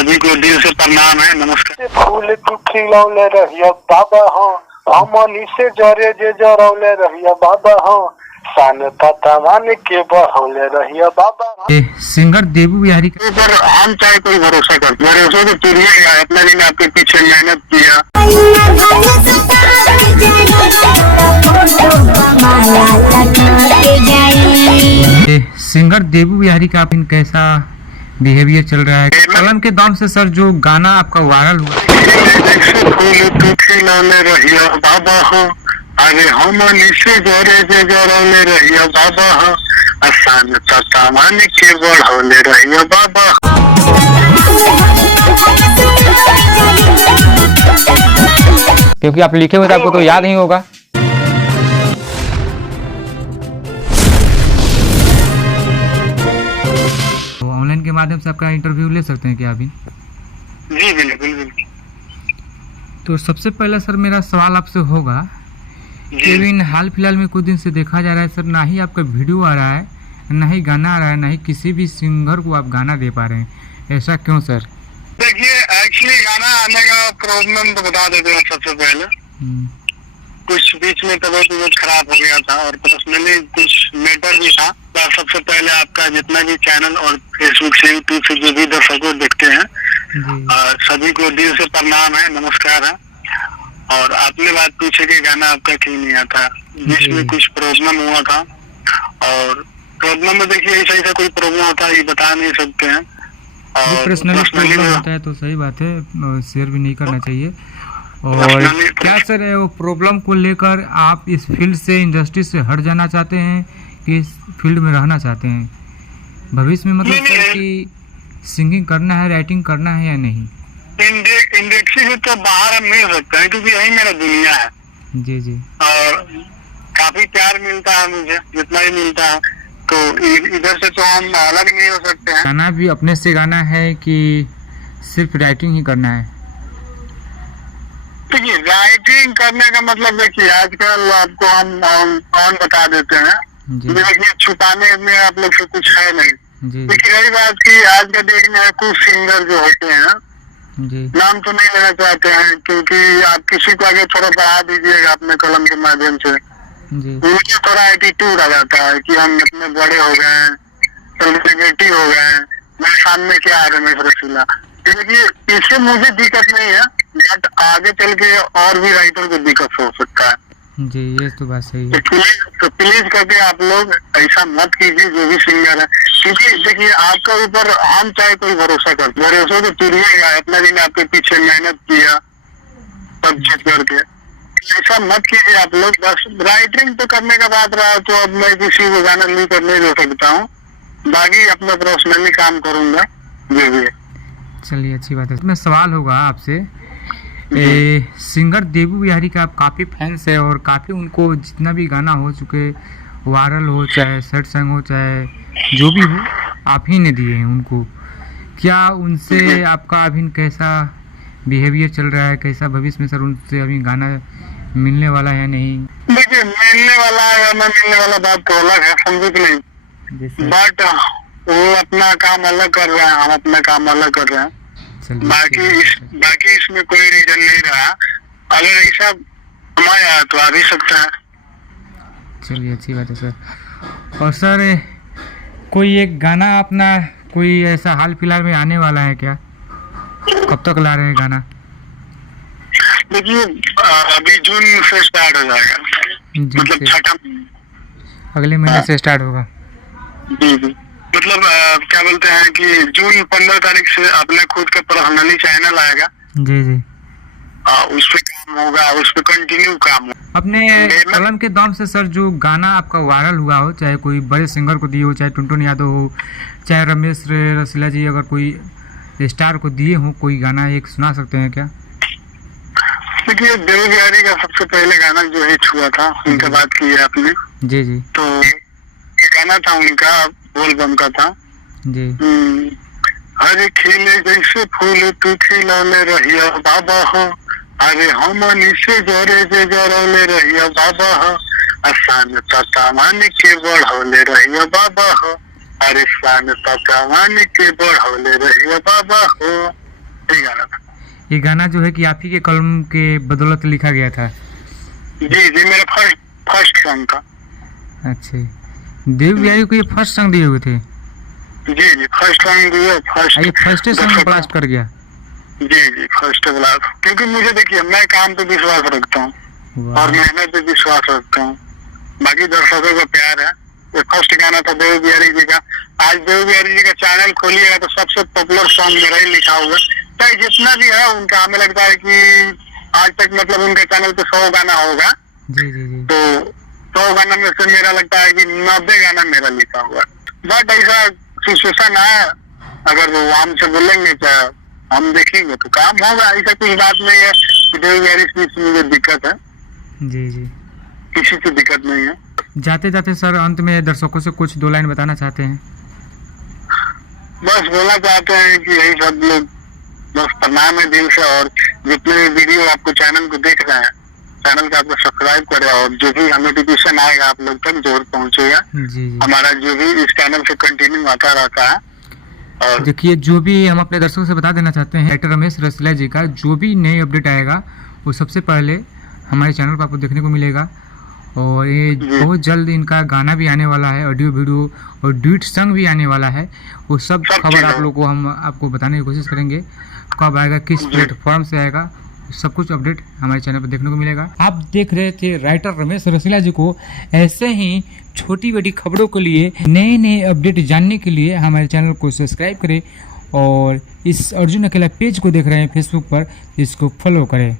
सभी को दिल से प्रणाम है, नमस्कार। फूल तू खिलौले रहिया बाबा हो, हमनी से जरे जे जरौले रहिया बाबा हो, सान ततावान के बढ़ौले रहिया बाबा हो। सिंगर देबू बिहारी का ऊपर हम चाहे कोई भरोसा कर, भरोसा तो तुरिएगा। इतना दिन आपके पीछे मेहनत किया। सिंगर देबू बिहारी का आप कैसा बिहेवियर चल रहा है? कलम के दम से सर जो गाना आपका वायरल हुआ, फूल तू खिलौले रहिया बाबा हो, अरे हमनी से जरे जे जरौले रहिया बाबा हो, आसान ततावान के बढ़ौले रहिया बाबा हो। क्योंकि आप लिखे हुए थे, आपको तो याद नहीं होगा। ऑनलाइन के माध्यम से आपका इंटरव्यू ले सकते हैं क्या अभी? जी बिल्कुल बिल्कुल। तो सबसे पहला सर मेरा सवाल आपसे होगा कि इन हाल फिलहाल में कुछ दिन से देखा जा रहा है सर, ना ही आपका वीडियो आ रहा है, ना ही गाना आ रहा है, ना ही किसी भी सिंगर को आप गाना दे पा रहे हैं। ऐसा क्यों सर? देखिए, एक्चुअली गाना आने का प्रॉब्लम तो बता देते हैं। सबसे पहले कुछ बीच में तबीयत खराब हो गया था और पर्सनली कुछ मैटर भी था। तो सबसे पहले आपका जितना भी चैनल और फेसबुक से यूट्यूब से जो भी दर्शकों देखते हैं, सभी को दिल से प्रणाम है, नमस्कार है। और आपने बात पूछे कि गाना आपका क्यों नहीं आता, बीच में कुछ प्रॉब्लम हुआ था। और प्रॉब्लम में देखिए ऐसा कोई प्रॉब्लम होता है ये बता नहीं सकते हैं। और पर्सनली प्रॉब्लम होता है तो सही बात है, शेयर भी नहीं करना चाहिए। और क्या सर वो प्रॉब्लम को लेकर आप इस फील्ड से, इंडस्ट्री से हट जाना चाहते हैं कि इस फील्ड में रहना चाहते हैं भविष्य में? मतलब सर कि सिंगिंग करना है, राइटिंग करना है या नहीं? इंडस्ट्री से तो बाहर मिल सकते हैं क्योंकि यही मेरा दुनिया है। जी जी। और काफी प्यार मिलता है मुझे, जितना ही मिलता है। तो इधर से तो हम अलग नहीं हो सकते हैं। गाना भी अपने से गाना है कि सिर्फ राइटिंग ही करना है? देखिए, राइटिंग करने का मतलब देखिए आजकल आपको हम कौन बता देते हैं। देखिए, छुपाने में आप लोग से कुछ है नहीं। देखिए, रही बात की आज के डेट में कुछ सिंगर जो होते हैं, नाम तो नहीं लेना चाहते हैं क्योंकि आप किसी को आगे थोड़ा बढ़ा दीजिएगा अपने कलम के माध्यम से, उनके थोड़ा एटीट्यूड आ जाता है कि हम इतने बड़े हो गए हैं, सेलिब्रिटी हो गए हैं, मेरे सामने क्या है रमेश रसीला। देखिए, इससे मुझे दिक्कत नहीं है, बट आगे चल के और भी राइटर को दिक्कत हो सकता है। जी, ये तो बात सही है। तो प्लीज करके आप लोग ऐसा मत कीजिए जो भी सिंगर है, क्योंकि देखिए आपका ऊपर हम चाहे कोई भरोसा कर, भरोसा तो तुरिएगा। इतना दिन आपके पीछे मेहनत किया सब चीज करके, ऐसा मत कीजिए आप लोग। बस राइटिंग तो करने का बात रहा तो अब मैं किसी को गाना नहीं करने दे सकता हूँ, बाकी अपना पर्सनली काम करूंगा जो भी है। चलिए, अच्छी बात है। इसमें सवाल होगा आपसे, सिंगर देबू बिहारी का आप काफ़ी फैंस है और काफ़ी उनको जितना भी गाना हो चुके, वायरल हो चाहे सैड सॉन्ग हो चाहे जो भी हो, आप ही ने दिए हैं उनको। क्या उनसे आपका अभी कैसा बिहेवियर चल रहा है? कैसा भविष्य में सर उनसे अभी गाना मिलने वाला है या नहीं? देखिए, मिलने वाला है या न मिलने वाला बात तो अलग है, समझे कि नहीं। बट वो अपना काम अलग कर रहे हैं, हम अपना काम अलग कर रहे हैं। बाकी इसमें कोई रीजन नहीं रहा। अगर ऐसा हमारा तो आ भी सकता है। चलिए, अच्छी बात है सर। और सर कोई एक गाना अपना कोई ऐसा हाल फिलहाल में आने वाला है क्या? कब तक ला रहे हैं गाना? देखिए, अभी जून से स्टार्ट हो जाएगा, मतलब छठा अगले महीने से स्टार्ट होगा। जी, मतलब क्या बोलते हैं कि जून 15 तारीख से अपने खुद का पर्सनली चैनल आएगा। जी जी। उस पे काम होगा, उस पे कंटिन्यू काम होगा। अपने कलम के दम से सर जो गाना आपका वायरल हुआ हो, चाहे कोई बड़े सिंगर को दिए हो, चाहे टुनटुन यादव हो, चाहे रमेश रसीला जी, अगर कोई स्टार को दिए हो कोई गाना, एक सुना सकते हैं क्या? देखिए, देबू बिहारी का सबसे पहले गाना जो हिट हुआ था, उनका बात की है आपने। जी जी। तो गाना था उनका, बोल बम का था जी। अरे खिले जैसे फूल तू खिलौले रहिया बाबा हो, अरे हमनी से जरे जे जरौले रहिया बाबा हो, आसान ततावान के बढ़ौले रहिया बाबा हो, अरे शान ततावान के बढ़ौले रहिया बाबा हो। ये गाना जो है कि आप ही के कलम के बदौलत लिखा गया था। जी जी, मेरा फर्स्ट सॉन्ग था। अच्छा, देव बिहारी को ये फर्स्ट सॉन्ग दिए हुए थे? जी जी, फर्स्ट सॉन्ग दिए, ये फर्स्ट सॉन्ग ब्लास्ट कर गया। जी जी, फर्स्ट ब्लास्ट। क्योंकि मुझे देखिए, मैं काम पे विश्वास रखता हूँ और मेहनत पे विश्वास रखता हूँ, बाकी दर्शकों का प्यार है। ये फर्स्ट गाना था देव बिहारी जी का। आज देव बिहारी जी का चैनल खोलिएगा तो सबसे पॉपुलर सॉन्ग मेरा ही लिखा हुआ, चाहे जितना भी है उनका। हमें लगता है कि आज तक मतलब उनके चैनल पे 100 गाना होगा। जी जी जी। तो 100 गाना में से मेरा लगता है कि 90 गाना मेरा लिखा हुआ। बट ऐसा सिचुएशन है, अगर वो हमसे बोलेंगे क्या हम देखेंगे तो काम होगा। ऐसा कुछ बात नहीं है कि देव बिहारी से मुझे दिक्कत है। जी जी, किसी से दिक्कत नहीं है। जाते जाते सर अंत में दर्शकों से कुछ 2 लाइन बताना चाहते हैं? बस बोलना चाहते हैं कि यही सब लोग बस प्रणाम है दिल से, और जितने भी वीडियो आपको चैनल को देख रहे हैं, चैनल को आपको सब्सक्राइब करें, और जो भी नोटिफिकेशन आएगा आप लोग तक जरूर पहुंचेगा। जी। हमारा जो भी इस चैनल से कंटिन्यू आता रहता है। और देखिए, जो भी हम अपने दर्शकों से बता देना चाहते हैं, एक्टर रमेश रसीला जी का जो भी नई अपडेट आएगा वो सबसे पहले हमारे चैनल पर आपको देखने को मिलेगा। और ये बहुत जल्द इनका गाना भी आने वाला है, ऑडियो वीडियो और ड्यूट सॉन्ग भी आने वाला है। वो सब खबर आप लोग को हम आपको बताने की कोशिश करेंगे, कब आएगा, किस प्लेटफॉर्म से आएगा, सब कुछ अपडेट हमारे चैनल पर देखने को मिलेगा। आप देख रहे थे राइटर रमेश रसीला जी को। ऐसे ही छोटी बड़ी खबरों के लिए, नए नए अपडेट जानने के लिए हमारे चैनल को सब्सक्राइब करें, और इस अर्जुन अकेला पेज को देख रहे हैं फेसबुक पर, इसको फॉलो करें।